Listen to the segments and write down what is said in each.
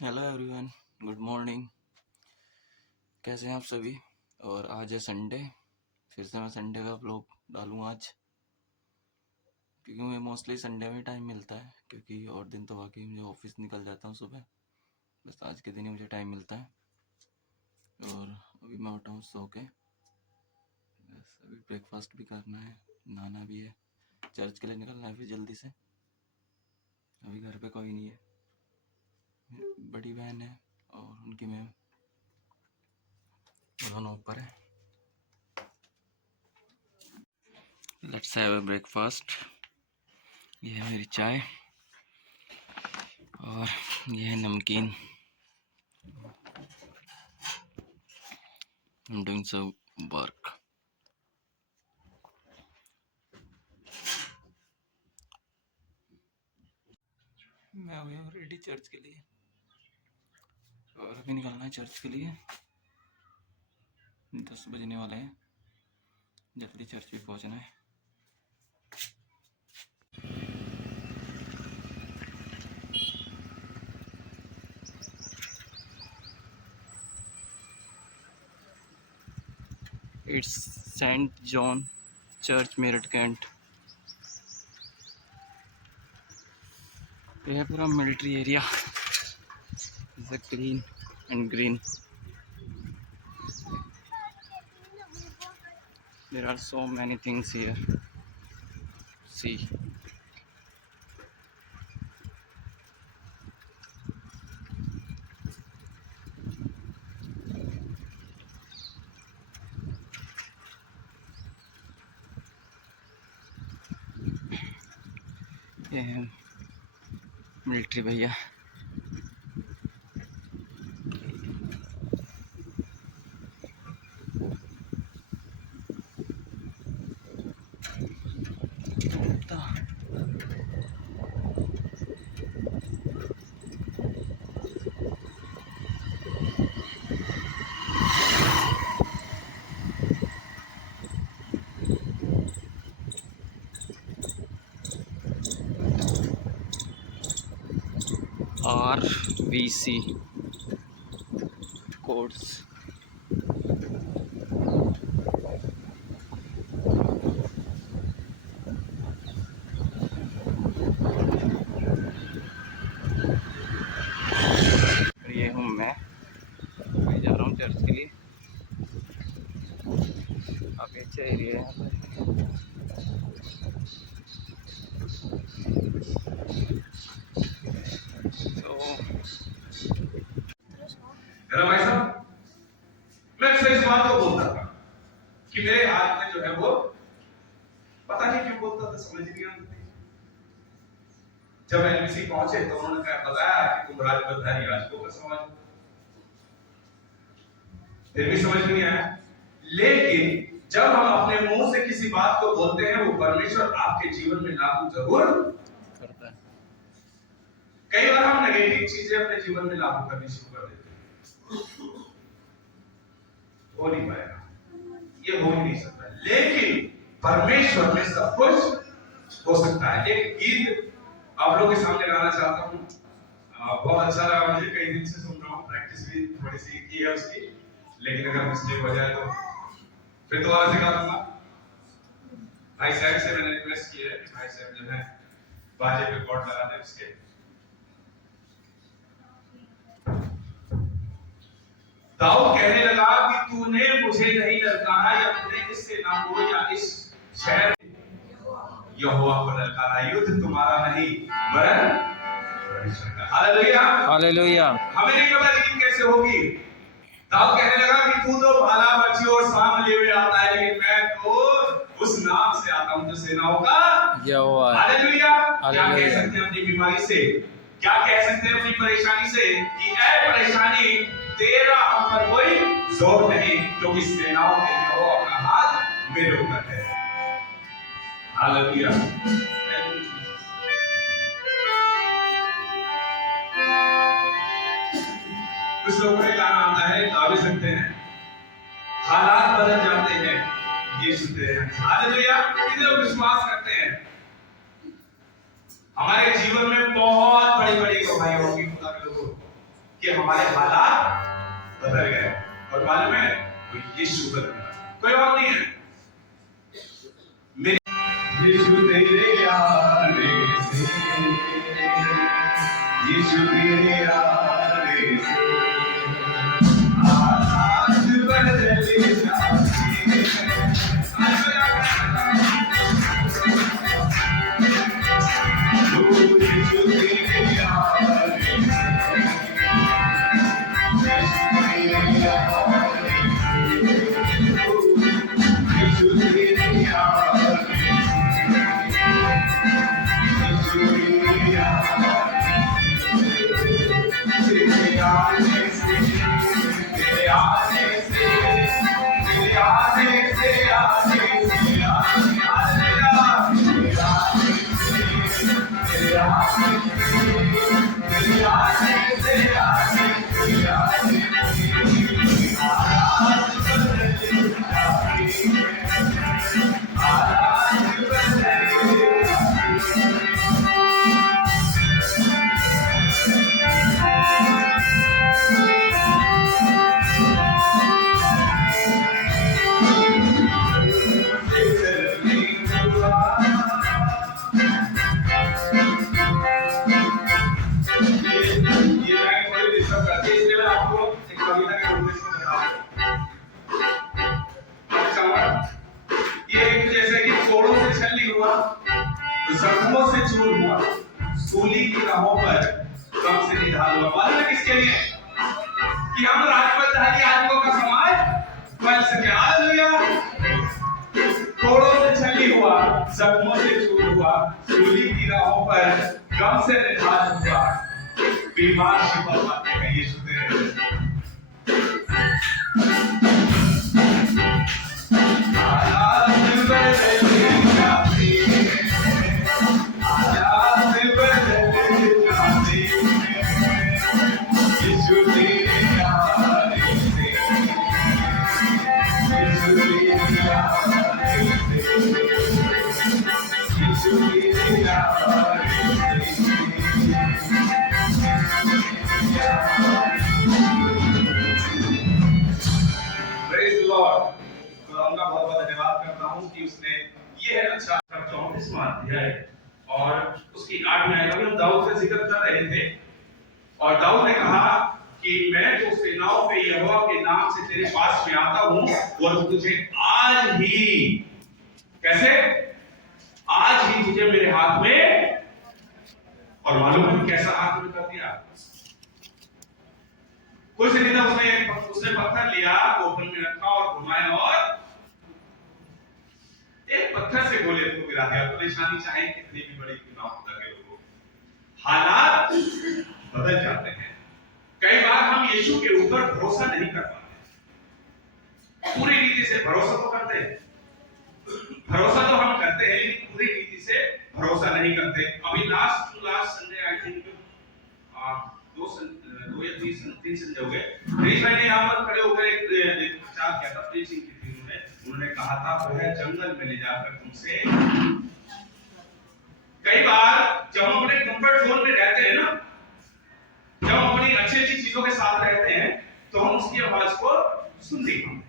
Hello everyone, good morning. कैसे हैं आप सभी। और आज है संडे। फिर से मैं संडे का व्लॉग डालूँ आज, क्योंकि मुझे मोस्टली संडे में टाइम मिलता है, क्योंकि और दिन तो बाकी मुझे ऑफिस निकल जाता हूँ सुबह। बस आज के दिन ही मुझे टाइम मिलता है। और अभी मैं उठा हूँ सो के। बस अभी ब्रेकफास्ट भी करना है, नहाना भी है, चर्च के लिए निकलना है फिर जल्दी से। अभी घर पे कोई नहीं है, बड़ी बहन है और उनकी मैं, दोनों ऊपर है। Let's have a breakfast. ये है मेरी चाय और ये है नमकीन। I'm doing some work. मैं हुई हूँ रेडी चर्च के लिए, और अभी निकलना है चर्च के लिए। 10 बजने वाले हैं, जल्दी चर्च भी पहुँचना है। It's Saint John church Meerut cantt. ये है पूरा military area, clean and green. There are so many things here. See. ये है मिलिट्री भैया। RVC codes. ये हूँ मैं जा रहा हूँ चर्च के लिए। काफ़ी अच्छा एरिया है यहाँ पर। तो मेरा भाई साहब, मैं अक्सर इस बात को बोलता था कि मेरे हाथ में जो है वो, पता नहीं क्यों बोलता था, समझ नहीं आती थी। जब एलबीसी पहुंचे तो उन्होंने बताया कि तुम राजपथधारी राजकों का समाज, फिर भी समझ नहीं आया। लेकिन जब हम अपने मुंह से किसी बात को बोलते हैं, वो परमेश्वर आपके जीवन में लागू जरूर करता है। कई बार हम नेगेटिव चीजें अपने जीवन में लागू करनी शुरू कर देते हैं, हो नहीं पाएगा, ये हो ही नहीं सकता। लेकिन परमेश्वर में सब कुछ हो सकता है। एक गीत आप लोगों के सामने गाना चाहता हूँ, बहुत अच्छा लगा मुझे, कई दिन से सुन रहा हूँ, प्रैक्टिस भी थोड़ी सी की है उसकी, लेकिन अगर मिस्टेक हो जाए तो फिर दोबारा सिखा दूंगा। भाई साहब से मैंने रिक्वेस्ट की है, भाई साहब जो है बाजे पे कॉर्ड लगा दे उसके। दाऊद कहने लगा कि तूने मुझे नहीं ललकारा, या तूने इससे ना हो या इस शहर यहोवा को ललकारा, युद्ध तुम्हारा नहीं वरन परमेश्वर का। Hallelujah hallelujah. हमें नहीं पता लेकिन कैसे होगी। दाऊद कहने लगा कि तू तो भाला बच्ची और सांप लिए हुए आता है, लेकिन मैं तो उस नाम से आता हूं जो सेनाओं का यहोवा है। हालेलुया। क्या कह सकते हैं अपनी बीमारी से, क्या कह सकते हैं अपनी परेशानी से कि ऐ परेशानी, तेरा हम पर कोई जोर नहीं, क्योंकि सेनाओं के यहोवा का हाथ मेरे ऊपर है। हालेलुया। कुछ लोगों ने गाना आता है, गा भी सकते हैं, हालात बदल जाते हैं यीशु तेरे हैं। हालेलुया। कितने लोग विश्वास करते हैं हमारे जीवन में बहुत बड़ी बड़ी गवाही होगी खुदा के लोगों, कि हमारे हालात बदल गए। और मालूम है वो यीशु बदल गया, कोई बात नहीं है। मेरे यीशु तेरे आने से, यीशु तेरे आने से आज बदल जाते हैं। जख्मों से चूर हुआ, सूली की राहों पर गम से निढाल हुआ। मालूम है किसके लिए? कि हम राजपथधारी आदमियों का समाज बन सके। हालेलुया। कोड़ों से छली हुआ, जख्मों से चूर हुआ, सूली की राहों पर गम से निढाल हुआ, बीमार शिफा पाते हैं यीशु तेरे। और उसकी 8 में आएगा। हम दाऊद का जिक्र कर रहे थे और दाऊद ने कहा कि मैं तो सेनाओं पे यहोवा के नाम से तेरे पास में आता हूं और तुझे आज ही, कैसे? आज ही तुझे मेरे हाथ में, और मालूम है कैसा हाथ में कर दिया? कुछ नहीं था, उसने पत्थर लिया, ओपन में रखा और घुमाया और एक पत्थर से गोले को गिरा दिया। परेशानी चाहे कितनी भी बड़ी क्यों ना हो, लोगों हालात बदल जाते हैं। कई बार हम यीशु के ऊपर भरोसा नहीं कर पाते। पूरी रीति से भरोसा तो करते हैं, भरोसा तो हम करते हैं, लेकिन पूरी रीति से भरोसा नहीं करते। अभी लास्ट संडे आई थिंक 2 या 3 संडे हो गए, प्रीच भाई ने यहाँ पर खड़े होकर एक प्रचार किया था, प्रीचिंग की थी उन्होंने कहा था वह जंगल में ले जाकर तुमसे। कई बार जब हम अपने कंफर्ट जोन में रहते हैं ना, जब हम अपनी अच्छी चीजों के साथ रहते हैं, तो हम उसकी आवाज को सुन नहीं पाते।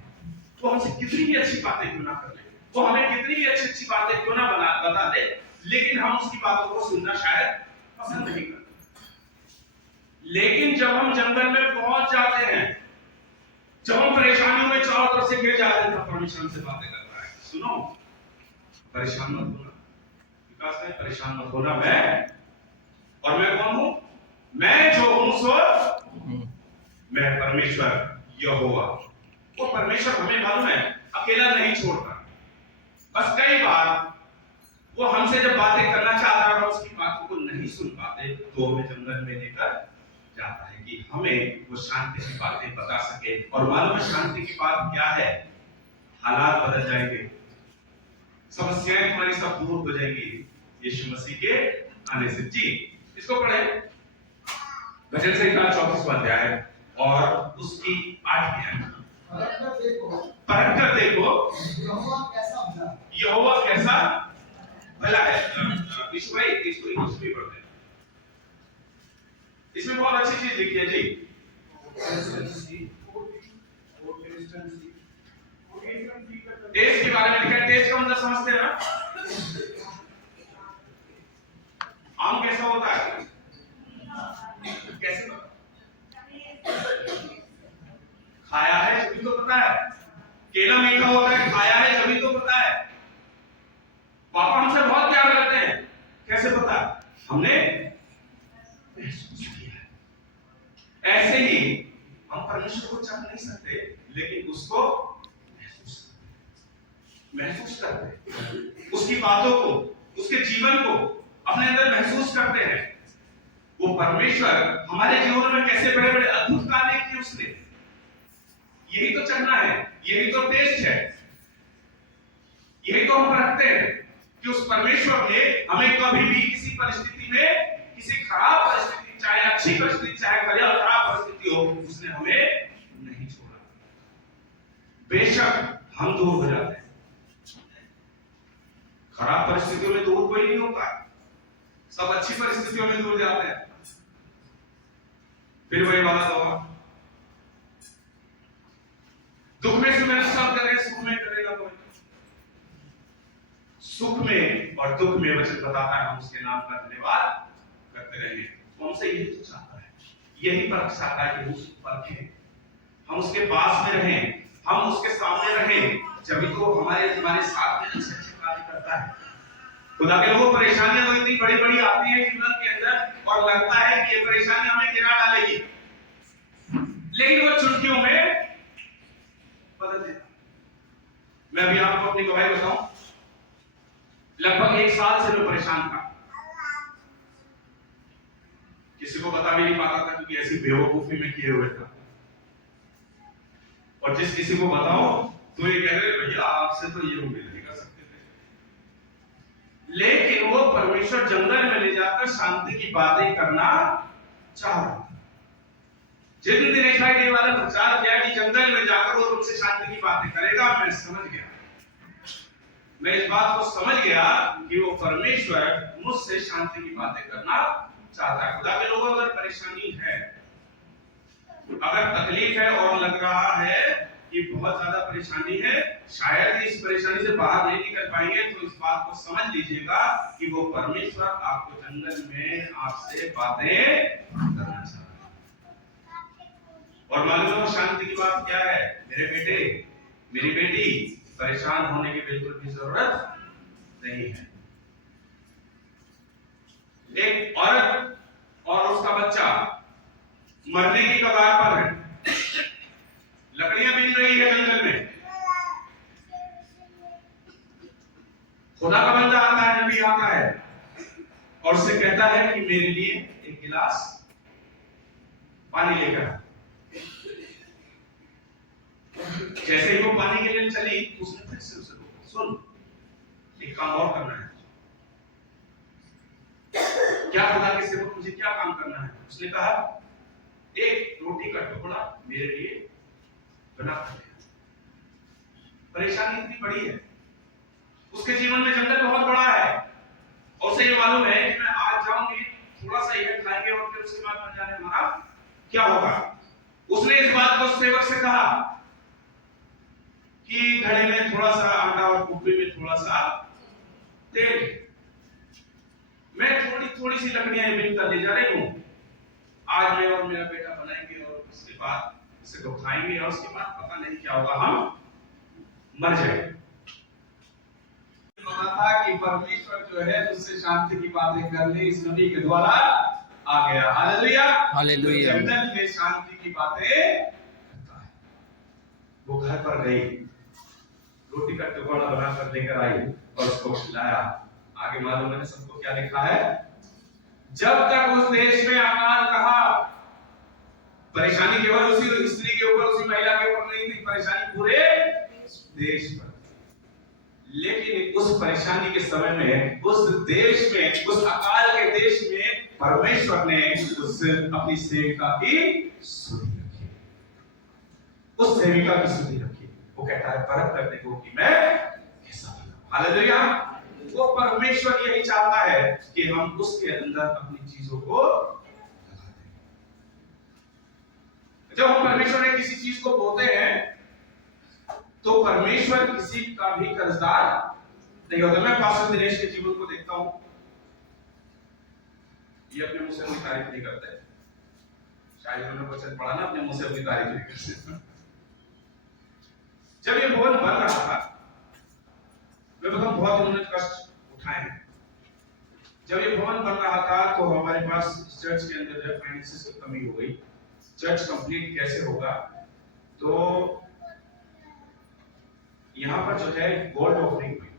वो हमसे कितनी भी अच्छी बातें क्यों ना कर ले, वो हमें कितनी भी अच्छी बातें क्यों ना बता दे, लेकिन हम उसकी बातों को सुनना शायद पसंद नहीं करते। लेकिन जब हम जंगल में पहुंच जाते हैं, जब हम परेशानियों में चारों तरफ से घिर जाते हैं, तब परमेश्वर से बातें कर रहा है। सुनो, परेशान मत होना, विकास में परेशान मत होना। मैं कौन हूं? मैं जो हूं सो मैं परमेश्वर यहोवा। वो परमेश्वर हमें मालूम है अकेला नहीं छोड़ता। बस कई बार वो हमसे जब बातें करना चाहता है और उसकी बातों को नहीं सुन पाते, तो हमें जंगल में लेकर जाता है कि हमें वो शांति की बातें बता सके। और मालूम है शांति की बात क्या है? हालात बदल जाएंगे, समस्याएं तुम्हारी सब दूर हो जाएंगी यीशु मसीह के आने से। जी, इसको पढ़े भजन संहिता 34वां अध्याय और उसकी 8वीं आयत। परख कर देखो यहोवा कैसा भला है। इसको इंग्लिश में पढ़ते हैं। इसमें बहुत अच्छी चीज लिखी है जी, टेस्ट के बारे में लिखा है। टेस्ट का मतलब समझते हैं ना? आम कैसा होता है? कैसे पता? खाया है जभी तो पता है। केला मीठा होता है, खाया है जभी तो पता है। पापा हमसे बहुत प्यार करते हैं, कैसे पता? हमने महसूस किया है। ऐसे ही हम परमेश्वर को चाह नहीं सकते, लेकिन उसको महसूस करते, उसकी बातों को, उसके जीवन को अपने अंदर महसूस करते हैं। वो परमेश्वर हमारे जीवन में कैसे बड़े बड़े अद्भुत कार्य किए उसने, यही तो चखना है, यही तो टेस्ट है, यही तो हम रखते हैं कि उस परमेश्वर ने हमें कभी भी किसी परिस्थिति में, किसी खराब परिस्थिति, चाहे अच्छी परिस्थिति चाहे खराब परिस्थिति हो, उसने हमें नहीं छोड़ा। बेशक हम दूर हो जाते हैं, खराब परिस्थितियों में दूर कोई नहीं होता, सब अच्छी परिस्थितियों में दूर जाते हैं। फिर वही बात होगा, दुख में सुमेर सब करे, सुख में करेगा कोई। सुख में और दुख में वचन बताता है हम उसके नाम का धन्यवाद करते रहें। वो हमसे यही तो चाहता है, यही परख चाहता है कि हम उसको परखें, हम उसके पास में रहें, हम उसके सामने रहें, जब तो हमारे साथ में अच्छे कार्य करता है। खुदा के लोगों, परेशानियां तो इतनी बड़ी बड़ी आती है जीवन के अंदर और लगता है कि ये परेशानी हमें गिरा डालेगी, लेकिन वो चुटकियों में बदल देता। मैं अभी आपको अपनी गवाही बताऊं, लगभग 1 साल से मैं परेशान था, किसी को बता भी नहीं पाता था क्योंकि ऐसी बेवकूफी में किए हुए था। और जिस किसी को बताओ तो ये कह रहे भैया आपसे तो ये उम्मीद नहीं कर सकते थे। लेकिन वो परमेश्वर जंगल में ले जाकर शांति की बातें करना चाह रहा था। जिन दिनेश भाई ने वाला प्रचार किया कि जंगल में जाकर वो तुमसे शांति की बातें करेगा, मैं समझ गया, मैं इस बात को समझ गया कि वो परमेश्वर मुझसे शांति की बातें करना चाहता है। खुदा के लोगों, अगर परेशानी है, अगर तकलीफ है और लग रहा है कि बहुत ज्यादा परेशानी है, शायद इस परेशानी से बाहर नहीं निकल पाएंगे, तो इस बात को समझ लीजिएगा कि वो परमेश्वर आपको जंगल में आपसे बातें करना चाहता है। और मालूम है शांति की बात क्या है? मेरे बेटे, मेरी बेटी, परेशान होने की बिल्कुल भी जरूरत नहीं है। एक औरत और उसका बच्चा मरने की कगार पर है, लकड़ियां बिन रही है जंगल में। खुदा का बंदा आता है, नबी आता है और उससे कहता है कि मेरे लिए एक गिलास पानी लेकर आ। जैसे ही वो पानी के लिए चली, उसने फिर से उसे रोका, सुन, एक काम और करना है। क्या खुदा के सेवक, मुझे क्या काम करना है? उसने कहा, एक रोटी का टुकड़ा मेरे लिए बना कर दे। परेशानी इतनी बड़ी है, उसके जीवन में जंगल बहुत बड़ा है और उसे ये मालूम है कि मैं आज जाऊंगी, थोड़ा सा यह खाएंगे और फिर उसके बाद न जाने हमारा क्या होगा। उसने इस बात को सेवक से कहा कि घड़े में थोड़ा सा आटा और कुप्पी में थोड़ा सा तेल, मैं थोड़ी थोड़ी सी लकड़ियां बिन कर ले जा रही हूं, आज मैं और मेरा बेटा बनाएंगे और उसके बाद इसे तो खाएंगे और उसके बाद पता नहीं क्या होगा, हम मर जाएंगे। पता था कि परमेश्वर जो है उससे शांति की बातें करने इस नबी के द्वारा आ गया। Hallelujah, hallelujah. जंगल में शांति की बातें करता है। वो घर पर गई, रोटी का टुकड़ा बनाकर लेकर आई और उसको खिलाया। आगे मालूम है सबको क्या लिखा है? जब तक उस देश में अकाल कहा, परेशानी केवल उसी स्त्री के ऊपर, उसी महिला के ऊपर नहीं थी, परेशानी पूरे देश पर। लेकिन उस परेशानी के समय में, उस देश में, उस अकाल के देश में परमेश्वर ने उस अपनी सेविका की सुधि रखी, उस सेविका की सुधि रखी। वो कहता है परख कर देखो कि मैं कैसा हूं। हालेलुया। वो परमेश्वर यही चाहता है कि हम उसके अंदर अपनी चीजों को लगा दें। जब हम परमेश्वर ने किसी चीज को बोते हैं तो परमेश्वर किसी का भी कर्जदार नहीं होता। मैं पास्टर दिनेश के जीवन को देखता हूं, ये अपने मुंह से कोई तारीफ नहीं करते, शायद उन्होंने वचन पढ़ा ना, अपने मुंह से अपनी तारीफ नहीं करते। जब ये भवन बन रहा था, मैं बताऊं बहुत उन्होंने कष्ट उठाए हैं। जब ये भवन बन रहा था तो हमारे पास चर्च के अंदर जो फाइनेंसेस की कमी हो गई, चर्च कंप्लीट कैसे होगा, तो यहां पर जो है गोल्ड ऑफरिंग हुई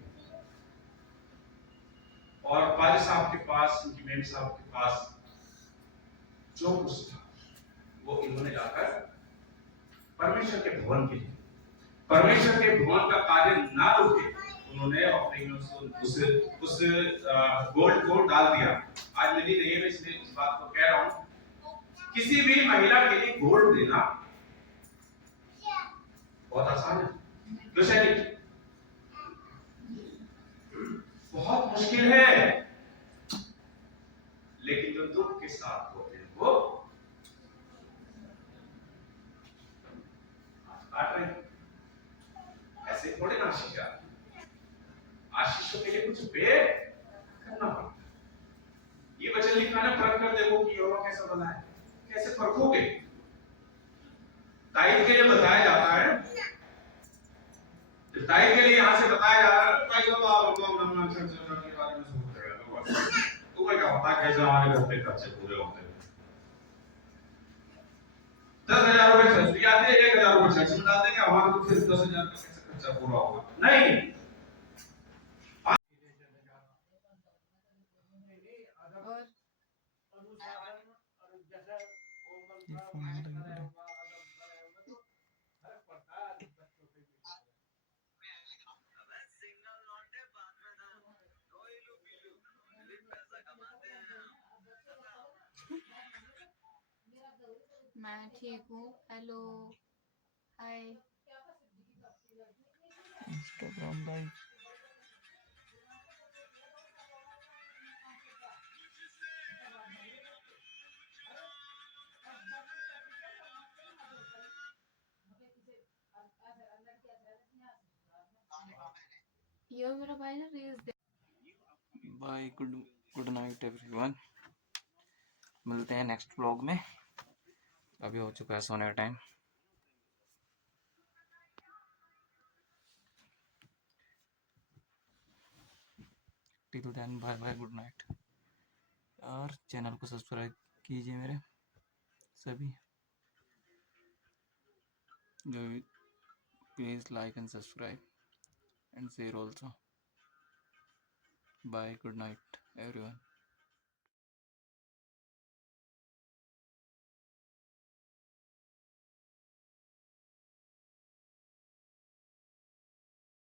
और पाजी साहब के पास, उनकी मेम साहब के पास जो कुछ था वो इन्होंने जाकर परमेश्वर के भवन के लिए, परमेश्वर के भवन का कार्य ना रुके, उन्होंने ऑफरिंग उस गोल्ड को डाल दिया। आज मिली नहीं है, मैं इसलिए इस बात को कह रहा हूं, किसी भी महिला के लिए गोल्ड देना बहुत आसान है, क्यों सैनिक? बहुत मुश्किल है, लेकिन जो दुख के साथ होते हैं वो काट रहे हैं। ऐसे थोड़े ना आशीष आती, आशीषों के लिए कुछ पे करना पड़ता है। ये वचन लिखा है, परख कर देखो कि यहोवा कैसा बना है। कैसे परखोगे? ताइद के लिए बताया जाता है, ताइद के लिए यहां से बताया जा रहा है, ताइद का आप लोग ब्रह्मण खर्च के बारे में सोच रहे हो, तो क्या होता है, कैसे हमारे घर पे खर्चे पूरे होते हैं। 10,000 रुपए खर्च भी आते हैं, 1,000 रुपए चर्च में डाल देंगे, हमारा तो फिर 10,000 का कैसे खर्चा पूरा होगा? नहीं। मैं ठीक हूँ। Hello, hi. Instagram live. ये मेरा भाई ना रील्स देख। Bye, good night everyone. मिलते हैं नेक्स्ट व्लॉग में। अभी हो चुका है सोने का time. Till then bye bye, good night. और चैनल को सब्सक्राइब कीजिए मेरे सभी, जो please like and subscribe and share also. Bye, good night everyone.